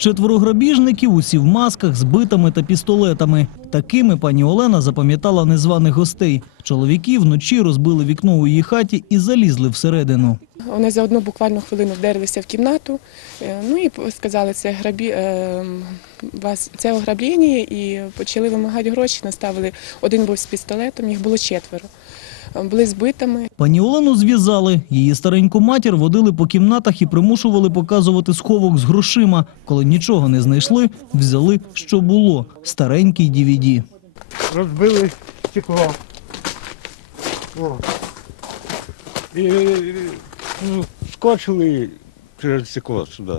Четверо грабіжників усі в масках з битами та пістолетами. Такими пані Олена запам'ятала незваних гостей. Чоловіки вночі розбили вікно у її хаті і залізли всередину. Вони за одну буквально хвилину вдерлися в кімнату. е, Ну і сказали, це грабі е, вас це ограблення, і почали вимагати гроші. Наставили один був з пістолетом, їх було четверо. Були збитими. Пані Олену зв'язали. Її стареньку матір водили по кімнатах і примушували показувати сховок з грошима. Коли нічого не знайшли, взяли, що було – старенький DVD. розбили стекло. О. І, ну, скочили через стекло сюди.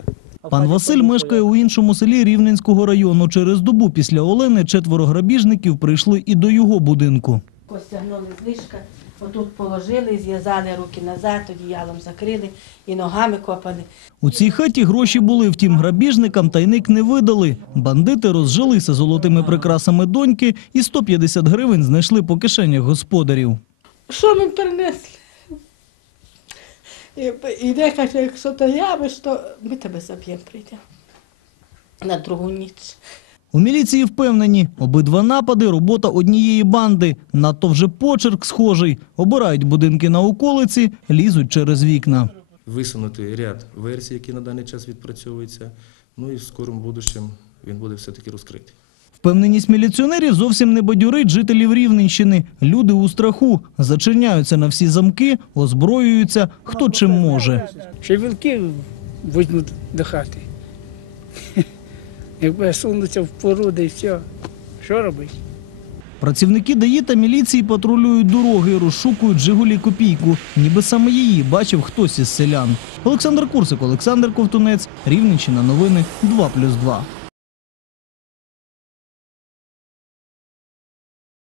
Пан Василь мешкає у іншому селі Рівненського району. Через добу після Олени четверо грабіжників прийшли і до його будинку. Постягнули з ліжка, отут положили, зв'язали руки назад, одіялом закрили і ногами копали. У цій хаті гроші були, втім грабіжникам тайник не видали. Бандити розжилися золотими прикрасами доньки і 150 гривень знайшли по кишенях господарів. Що ми принесли? І, і де каже, якщо то явиш, то ми тебе заб'ємо, прийдемо. На другу ніч. У міліції впевнені, обидва напади – робота однієї банди. Надто вже почерк схожий. Обирають будинки на околиці, лізуть через вікна. висунути ряд версій, які на даний час відпрацьовуються. Ну і в скорому будущем він буде все-таки розкритий. Впевненість міліціонерів зовсім не бадюрить жителів Рівненщини. Люди у страху, зачиняються на всі замки, озброюються, хто чим може. Ще вілки візьмуть до хати. Якби сунуться в породи і все. Що робити? Працівники ДАІ та міліції патрулюють дороги, розшукують «Жигулі Копійку». Ніби саме її бачив хтось із селян. Олександр Курсик, Олександр Ковтунець, Рівненщина, новини 2+,2.